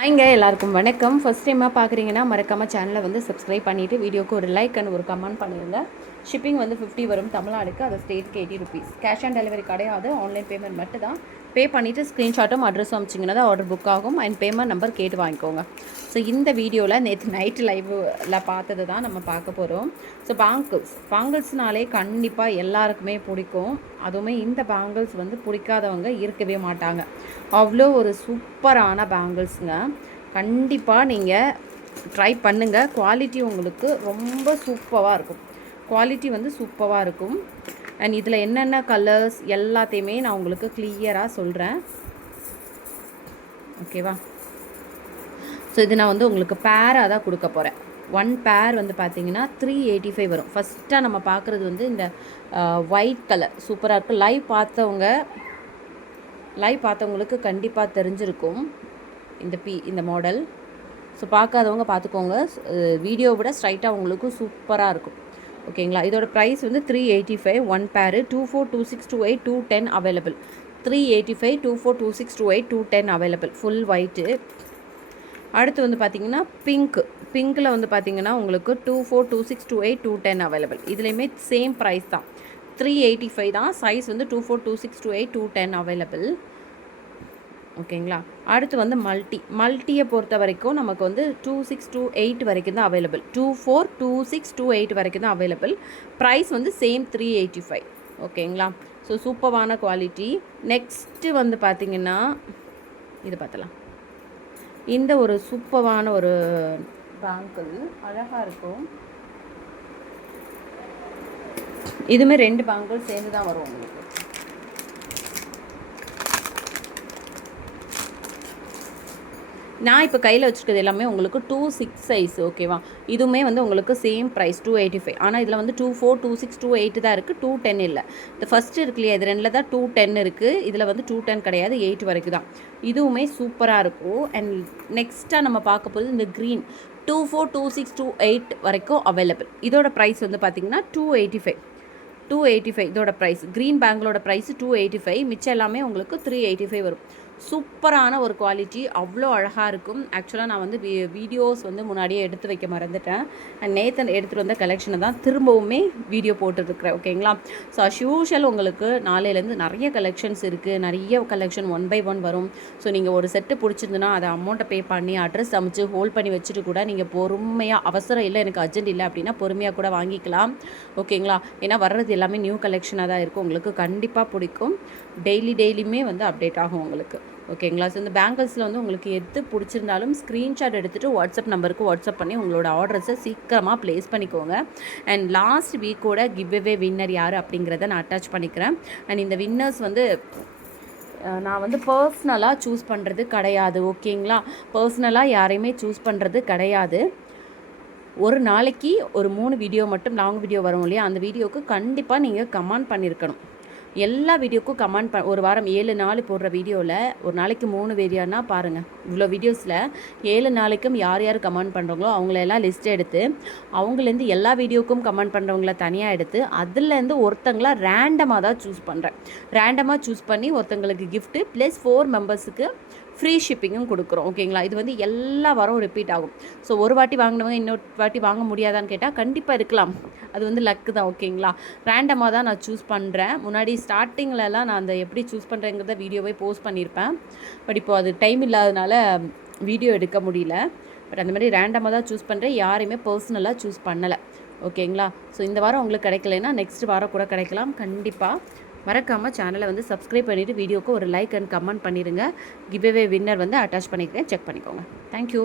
ஹாய்ங்க, எல்லாருக்கும் வணக்கம். ஃபஸ்ட் டைமாக பார்க்குறீங்கன்னா மறக்காமல் சேனலை வந்து சப்ஸ்கிரைப் பண்ணிவிட்டு வீடியோக்கு ஒரு லைக் அண்ட் ஒரு கமெண்ட் பண்ணிடுங்க. ஷிப்பிங் வந்து 50 வரும் தமிழ்நாடுக்கு. அது ஸ்டேட்டுக்கு 80 ருபீஸ். கேஷ் ஆன் டெலிவரி கிடையாது, ஆன்லைன் பேமெண்ட் மட்டும் தான். பே பண்ணிவிட்டு ஸ்க்ரீன்ஷாட்டும் அட்ரஸ் அமிச்சிங்கன்னா தான் ஆர்டர் புக் ஆகும். அண்ட் பேமெண்ட் நம்பர் கேட்டு வாங்கிக்கோங்க. ஸோ இந்த வீடியோவில் நேற்று நைட்டு லைவில் பார்த்தது தான் நம்ம பார்க்க போகிறோம். ஸோ பேங்கிள்ஸ்னாலே கண்டிப்பாக எல்லாருக்குமே பிடிக்கும். அதுவுமே இந்த பேங்கிள்ஸ் வந்து பிடிக்காதவங்க இருக்கவே மாட்டாங்க. அவ்வளோ ஒரு சூப்பரான பேங்கிள்ஸுங்க. கண்டிப்பாக நீங்கள் ட்ரை பண்ணுங்கள். குவாலிட்டி உங்களுக்கு ரொம்ப சூப்பராக இருக்கும். குவாலிட்டி வந்து சூப்பராக இருக்கும். அண்ட் இதில் என்னென்ன கலர்ஸ் எல்லாத்தையுமே நான் உங்களுக்கு கிளியராக சொல்கிறேன். ஓகேவா? ஸோ இது நான் வந்து உங்களுக்கு பேராக தான் கொடுக்க போகிறேன். ஒன் பேர் வந்து பார்த்தீங்கன்னா 385 வரும். ஃபஸ்ட்டாக நம்ம பார்க்குறது வந்து இந்த ஒயிட் கலர் சூப்பராக இருக்குது. லைவ் பார்த்தவங்களுக்கு கண்டிப்பாக தெரிஞ்சிருக்கும் இந்த மாடல். ஸோ பார்க்காதவங்க பார்த்துக்கோங்க. வீடியோ விட ஸ்ட்ரைட்டாக உங்களுக்கு சூப்பராக இருக்கும். ஓகேங்களா? இதோட ப்ரைஸ் வந்து 385 ஒன் பேரு. 242628 210 அவைலபிள். 385 242628 210 அவைலபிள். Full white. அடுத்து வந்து பார்த்திங்கன்னா பிங்க்கில் வந்து பார்த்திங்கன்னா உங்களுக்கு 242628 210 அவைலபிள். இதுலேயுமே சேம் ப்ரைஸ் தான், 385 தான். சைஸ் வந்து 242628 210 அவைலபிள். ஓகேங்களா? அடுத்து வந்து மல்ட்டியை பொறுத்த வரைக்கும் நமக்கு வந்து 2628 வரைக்கும் தான் அவைலபிள். 242628 வரைக்கும் தான் அவைலபிள். ப்ரைஸ் வந்து சேம் 385. ஓகேங்களா? ஸோ சூப்பரான குவாலிட்டி. நெக்ஸ்ட்டு வந்து பார்த்திங்கன்னா இது பார்த்தலாம். இந்த ஒரு சூப்பரான ஒரு பேங்கிள் அழகாக இருக்கும். இதுவுமே 2 பேங்கிள் சேர்ந்து தான் வரும் உங்களுக்கு. நான் இப்போ கையில் வச்சுருக்கிறது எல்லாமே உங்களுக்கு 26 சைஸ். ஓகேவா? இதுவுமே வந்து உங்களுக்கு சேம் ப்ரைஸ் 285. ஆனால் இதில் வந்து 242628 தான் இருக்குது, 210 இல்லை. இந்த ஃபஸ்ட்டு இருக்கு இல்லையா, இது 2ல் தான் 210 இருக்குது. இதில் வந்து 210 கிடையாது, 8 வரைக்கும் தான். இதுவுமே சூப்பராக இருக்கும். அண்ட் நெக்ஸ்ட்டாக நம்ம பார்க்க போகிறது இந்த க்ரீன் 242628 வரைக்கும் அவைலபிள். இதோட ப்ரைஸ் வந்து பார்த்திங்கன்னா 285 இதோட ப்ரைஸ். Green பேங்கிளோட price 285. மிச்சம் எல்லாமே உங்களுக்கு 385 வரும். சூப்பரான ஒரு குவாலிட்டி, அவ்வளோ அழகாக இருக்கும். ஆக்சுவலாக நான் வந்து வீடியோஸ் வந்து முன்னாடியே எடுத்து வைக்க மறந்துட்டேன். அண்ட் நேற்று எடுத்துகிட்டு வந்த கலெக்ஷனை தான் திரும்பவுமே வீடியோ போட்டுருக்குறேன். ஓகேங்களா? ஸோ அஸ் யூஷுவல் உங்களுக்கு நாளையிலேருந்து நிறைய கலெக்ஷன்ஸ் இருக்குது. நிறைய கலெக்ஷன் 1 by 1 வரும். ஸோ நீங்கள் ஒரு செட்டு பிடிச்சிருந்துன்னா அதை அமௌண்ட்டை பே பண்ணி அட்ரஸ் அமைச்சு ஹோல்ட் பண்ணி வச்சுட்டு கூட நீங்கள் பொறுமையாக, அவசரம் இல்லை எனக்கு அர்ஜென்ட் இல்லை அப்படின்னா பொறுமையாக கூட வாங்கிக்கலாம். ஓகேங்களா? ஏன்னா வர்றது எல்லாமே நியூ கலெக்ஷனாக தான் இருக்கும். உங்களுக்கு கண்டிப்பாக பிடிக்கும். டெய்லியுமே வந்து அப்டேட் ஆகும் உங்களுக்கு. ஓகேங்களா? ஸோ இந்த பேங்கிள்ஸில் வந்து உங்களுக்கு எது பிடிச்சிருந்தாலும் ஸ்க்ரீன்ஷாட் எடுத்துகிட்டு வாட்ஸ்அப் நம்பருக்கு வாட்ஸ்அப் பண்ணி உங்களோட ஆர்டர்ஸை சீக்கிரமாக ப்ளேஸ் பண்ணிக்கோங்க. அண்ட் லாஸ்ட் வீக்கோட கிவ்அவே வின்னர் யார் அப்படிங்கிறத நான் அட்டாச் பண்ணிக்கிறேன். அண்ட் இந்த வின்னர்ஸ் வந்து நான் வந்து பர்சனலாக சூஸ் பண்ணுறது கிடையாது. ஓகேங்களா? பர்சனலாக யாரையுமே சூஸ் பண்ணுறது கிடையாது. ஒரு நாளைக்கு ஒரு 3 வீடியோ மட்டும் லாங் வீடியோ வரும் இல்லையா, அந்த வீடியோவுக்கு கண்டிப்பாக நீங்கள் கமெண்ட் பண்ணியிருக்கணும். எல்லா வீடியோக்கும் கமெண்ட் ஒரு வாரம் 7 நாள் போடுற வீடியோவில் ஒரு நாளைக்கு 3 வீடியோனா பாருங்கள். இவ்வளோ வீடியோஸில் 7 நாளைக்கும் யார் யார் கமெண்ட் பண்ணுறாங்களோ அவங்களெல்லாம் லிஸ்ட் எடுத்து அவங்களேருந்து எல்லா வீடியோக்கும் கமெண்ட் பண்ணுறவங்கள தனியாக எடுத்து அதுலேருந்து ஒருத்தங்களா ரேண்டமாக தான் சூஸ் பண்ணுறேன். ரேண்டமாக சூஸ் பண்ணி ஒருத்தங்களுக்கு கிஃப்ட்டு ப்ளஸ் 4 மெம்பர்ஸுக்கு ஃப்ரீ ஷிப்பிங்கும் கொடுக்குறோம். ஓகேங்களா? இது வந்து எல்லா வாரம் ரிப்பீட் ஆகும். ஸோ ஒரு வாட்டி வாங்கினவங்க இன்னொரு வாட்டி வாங்க முடியாதான்னு கேட்டால் கண்டிப்பாக இருக்கலாம். அது வந்து லக்கு தான். ஓகேங்களா? ரேண்டமாக தான் நான் சூஸ் பண்ணுறேன். முன்னாடி ஸ்டார்டிங்லலாம் நான் அந்த எப்படி சூஸ் பண்ணுறேங்கிறத வீடியோவே போஸ்ட் பண்ணியிருப்பேன். பட் இப்போ அது டைம் இல்லாதனால வீடியோ எடுக்க முடியல. பட் அந்த மாதிரி ரேண்டமாக தான் சூஸ் பண்ணுறேன். யாரையுமே பர்சனலாக சூஸ் பண்ணலை. ஓகேங்களா? ஸோ இந்த வாரம் உங்களுக்கு கிடைக்கலைன்னா நெக்ஸ்ட் வாரம் கூட கிடைக்கலாம். கண்டிப்பாக மறக்காமல் சேனலை வந்து சப்ஸ்கிரைப் பண்ணிவிட்டு வீடியோக்கு ஒரு லைக் அண்ட் கமெண்ட் பண்ணிடுங்க. கிவ்அவே வின்னர் வந்து அட்டாச் பண்ணிக்கிறேன், செக் பண்ணிக்கோங்க. தேங்க்யூ.